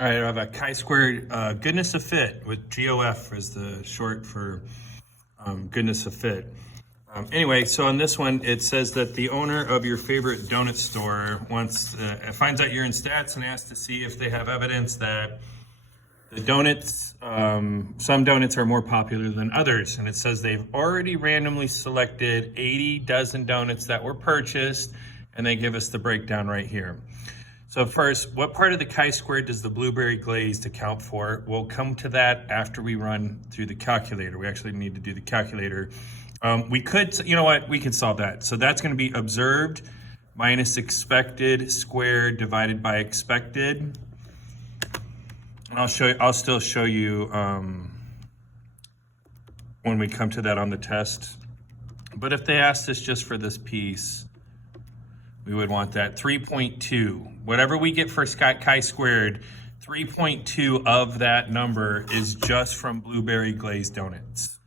All right, I have a chi-squared goodness of fit with GOF as the short for goodness of fit. Anyway, so on this one, it says that the owner of your favorite donut store finds out you're in stats and asks to see if they have evidence that the donuts, some donuts are more popular than others. And it says they've already randomly selected 80 dozen donuts that were purchased, and they give us the breakdown right here. So first, what part of the chi-squared does the blueberry glazed account for? We'll come to that after we run through the calculator. We actually need to do the calculator. We could, you know what, we can solve that. So that's going to be observed minus expected squared divided by expected. And I'll still show you when we come to that on the test. But if they asked us just for this piece, we would want that 3.2. Whatever we get for chi-squared, 3.2 of that number is just from blueberry glazed donuts.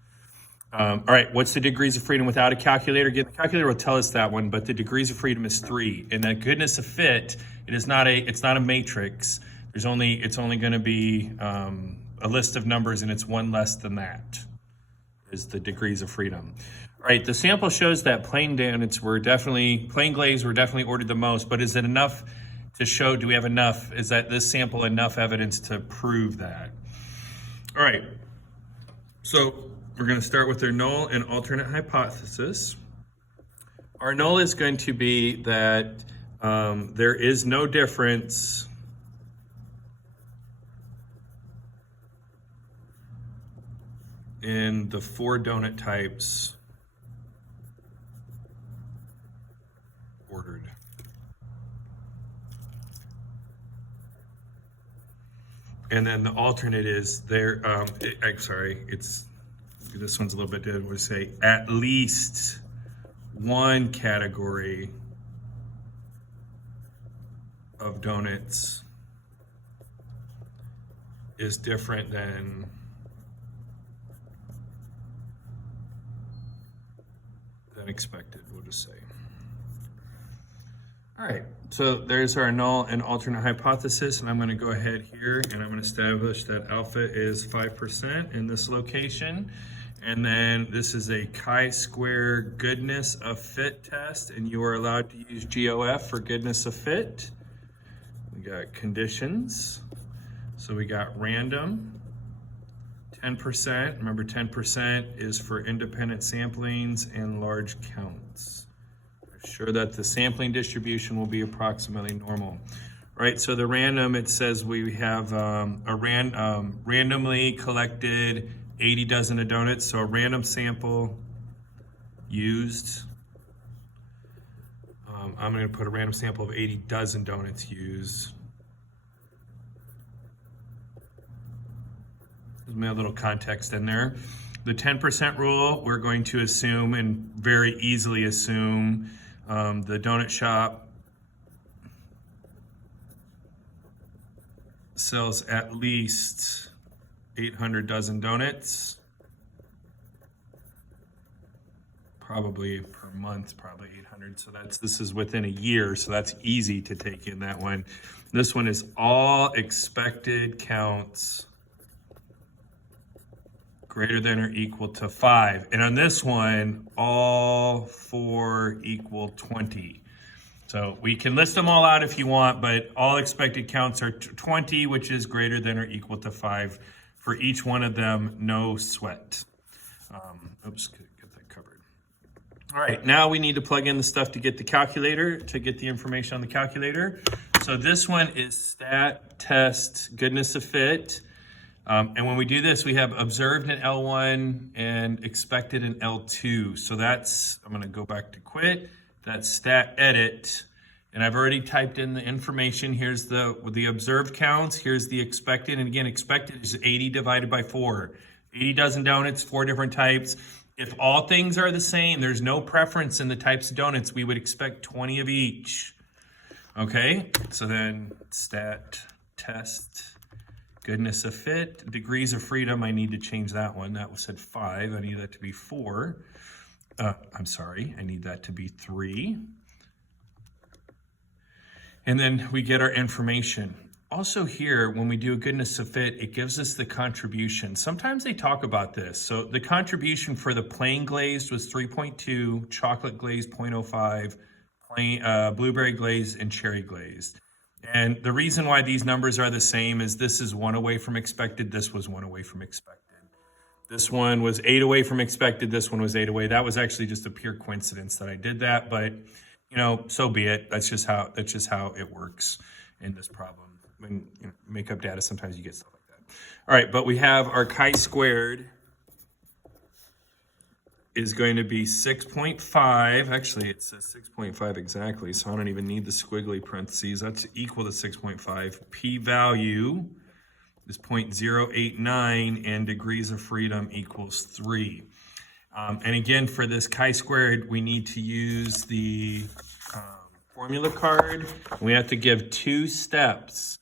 All right, what's the degrees of freedom without a calculator? Again, the calculator will tell us that one, but the degrees of freedom is 3. And that goodness of fit, it's not a matrix. It's only going to be a list of numbers, and it's one less than that is the degrees of freedom. All right, the sample shows that plain glazed were definitely ordered the most, but is it enough to show, do we have enough, is that this sample enough evidence to prove that? All right, so we're gonna start with their null and alternate hypothesis. Our null is going to be that there is no difference in the 4 donut types ordered. And then the alternate is there, this one's a little bit different. We'll say at least one category of donuts is different than expected, we'll just say. All right, so there's our null and alternate hypothesis, and I'm going to go ahead here and I'm going to establish that alpha is 5% in this location. And then this is a chi-square goodness of fit test, and you are allowed to use GOF for goodness of fit. We got conditions. So we got random, 10%. Remember, 10% is for independent samplings and large counts. Ensure that the sampling distribution will be approximately normal. Right, so the random, it says we have randomly collected 80 dozen of donuts, so a random sample used. I'm going to put a random sample of 80 dozen donuts used. There's my little context in there. The 10% rule, we're going to assume and very easily assume the donut shop sells at least 800 dozen donuts, probably per month, probably 800. So this is within a year, so that's easy to take in that one. This one is all expected counts greater than or equal to 5. And on this one, all 4 equal 20. So we can list them all out if you want, but all expected counts are 20, which is greater than or equal to 5. For each one of them, no sweat. Oops, get that covered. All right, now we need to plug in the stuff to get the calculator, to get the information on the calculator. So this one is stat, test, goodness of fit. And when we do this, we have observed in L1 and expected in L2. So that's, I'm gonna go back to quit. That's stat edit. And I've already typed in the information. Here's the observed counts. Here's the expected. And again, expected is 80 divided by 4. 80 dozen donuts, 4 different types. If all things are the same, there's no preference in the types of donuts, we would expect 20 of each. Okay, so then stat, test, goodness of fit, degrees of freedom, I need to change that one. That was said 5, I need that to be 4. I'm sorry, I need that to be 3. And then we get our information. also here, when we do a goodness of fit, it gives us the contribution. Sometimes they talk about this. So the contribution for the plain glazed was 3.2, chocolate glazed 0.05, plain blueberry glazed and cherry glazed. And the reason why these numbers are the same is this is 1 away from expected, this was 1 away from expected. This one was 8 away from expected, this one was 8 away. That was actually just a pure coincidence that I did that, but you know, so be it. That's just how it works in this problem. When you make up data, sometimes you get stuff like that. All right, but we have our chi-squared is going to be 6.5. Actually, it says 6.5 exactly, so I don't even need the squiggly parentheses. That's equal to 6.5. P-value is 0.089, and degrees of freedom equals 3. And again, for this chi-squared, we need to use the formula card. We have to give 2 steps.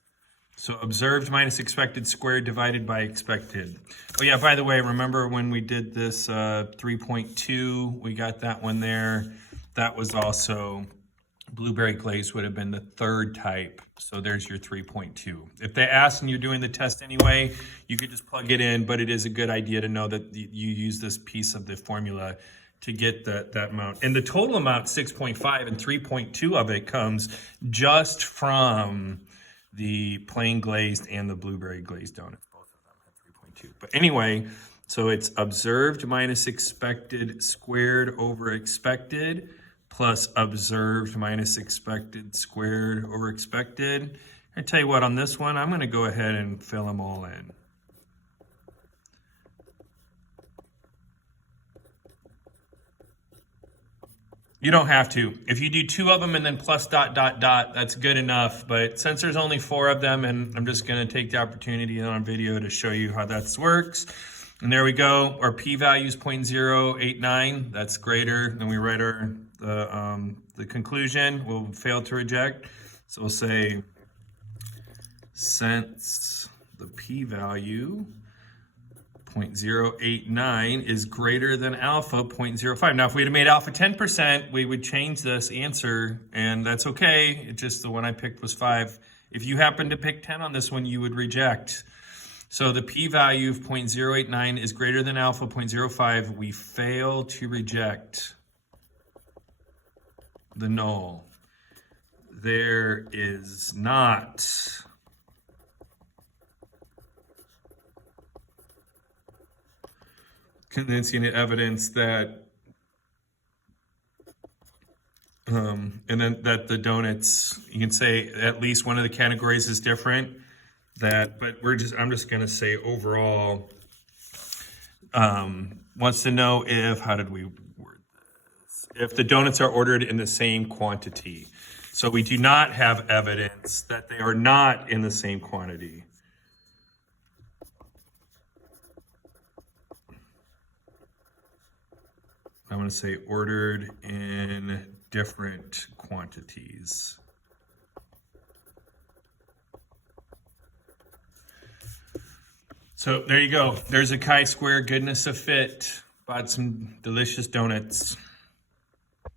So observed minus expected squared divided by expected. Oh yeah, by the way, remember when we did this 3.2, we got that one there. That was also, blueberry glaze would have been the 3rd type. So there's your 3.2. If they ask and you're doing the test anyway, you could just plug it in, but it is a good idea to know that you use this piece of the formula to get that amount. And the total amount, 6.5, and 3.2 of it comes just from the plain glazed and the blueberry glazed donuts. Both of them have 3.2. But anyway, so it's observed minus expected squared over expected plus observed minus expected squared over expected. I tell you what, on this one, I'm going to go ahead and fill them all in. You don't have to. If you do 2 of them and then plus ... that's good enough. But since there's only 4 of them, and I'm just going to take the opportunity on video to show you how that works. And there we go. Our p-value is 0.089. That's greater. Then we write the conclusion. We'll fail to reject. So we'll say, since the p-value 0.089 is greater than alpha 0.05. Now, if we had made alpha 10%, we would change this answer, and that's okay. It's just the one I picked was 5. If you happen to pick 10 on this one, you would reject. So the p-value of 0.089 is greater than alpha 0.05. We fail to reject the null. There is not convincing evidence that and then that the donuts, you can say at least one of the categories is different, that, but I'm just going to say overall wants to know if, how did we word this, if the donuts are ordered in the same quantity. So we do not have evidence that they are not in the same quantity. I'm going to say ordered in different quantities. So there you go. There's a chi-square goodness of fit. Bought some delicious donuts.